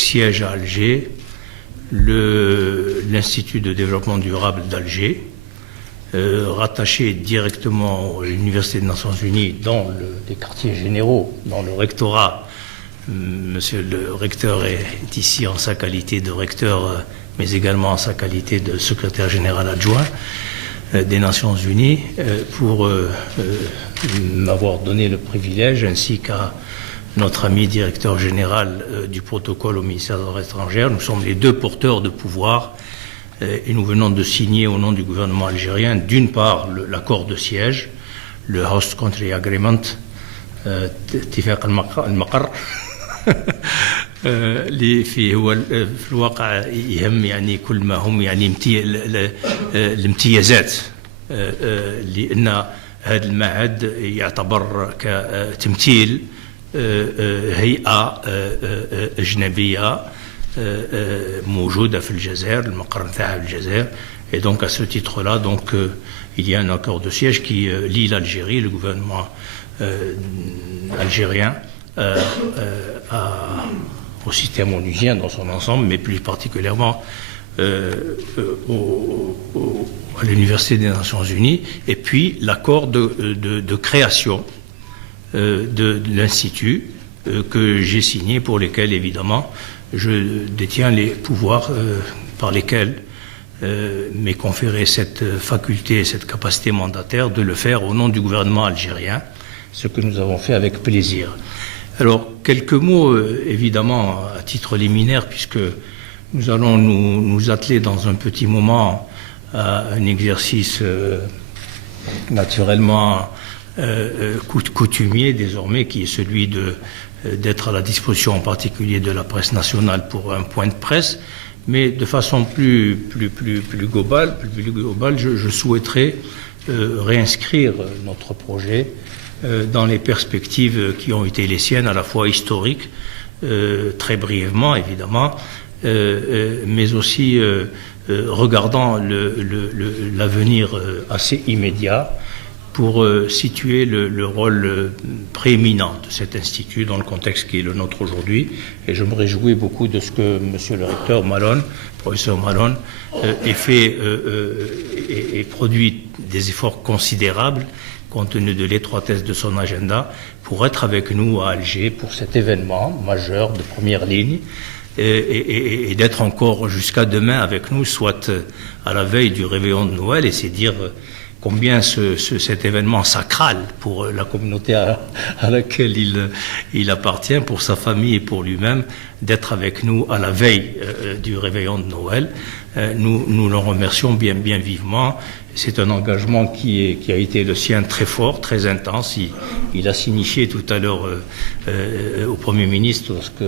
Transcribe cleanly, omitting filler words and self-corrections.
siège à Alger l'Institut de développement durable d'Alger, rattaché directement à l'Université des Nations Unies dans les quartiers généraux, dans le rectorat. Monsieur le recteur est ici en sa qualité de recteur, mais également en sa qualité de secrétaire général adjoint des Nations Unies, pour m'avoir donné le privilège, ainsi qu'à notre ami directeur général du protocole au ministère des Affaires étrangères. Nous sommes les deux porteurs de pouvoir et nous venons de signer au nom du gouvernement algérien, d'une part, l'accord de siège, le Host Country Agreement, اتفاق المقر اللي فيه هو في الواقع يهم يعني كل ما هم يعني الامتيازات، لأن هذا المعهد يعتبر كتمثيل هيئة أجنبية موجودة في الجزائر، المقر نتاعها في الجزائر. Et donc à ce titre-là, donc il y a un accord de siège qui lie l'Algérie, le gouvernement algérien, au système onusien dans son ensemble, mais plus particulièrement à l'Université des Nations Unies, et puis l'accord de création de l'Institut que j'ai signé, pour lesquels évidemment je détiens les pouvoirs par lesquels m'est conférée cette faculté, cette capacité mandataire de le faire au nom du gouvernement algérien, ce que nous avons fait avec plaisir. Alors, quelques mots évidemment à titre liminaire, puisque nous allons nous atteler dans un petit moment à un exercice naturellement coutumier désormais, qui est celui d'être à la disposition en particulier de la presse nationale pour un point de presse. Mais de façon plus globale, je souhaiterais réinscrire notre projet dans les perspectives qui ont été les siennes, à la fois historiques, très brièvement évidemment, mais aussi regardant l'avenir assez immédiat, pour situer le rôle prééminent de cet institut dans le contexte qui est le nôtre aujourd'hui. Et je me réjouis beaucoup de ce que monsieur le recteur Malone, professeur Malone, ait fait et produit des efforts considérables, compte tenu de l'étroitesse de son agenda, pour être avec nous à Alger pour cet événement majeur de première ligne, et d'être encore jusqu'à demain avec nous, soit à la veille du réveillon de Noël, et c'est dire combien cet événement sacral pour la communauté à laquelle il appartient, pour sa famille et pour lui-même, d'être avec nous à la veille du réveillon de Noël. Nous le remercions bien vivement. C'est un engagement qui a été le sien, très fort, très intense. Il a signifié tout à l'heure au Premier ministre, lorsque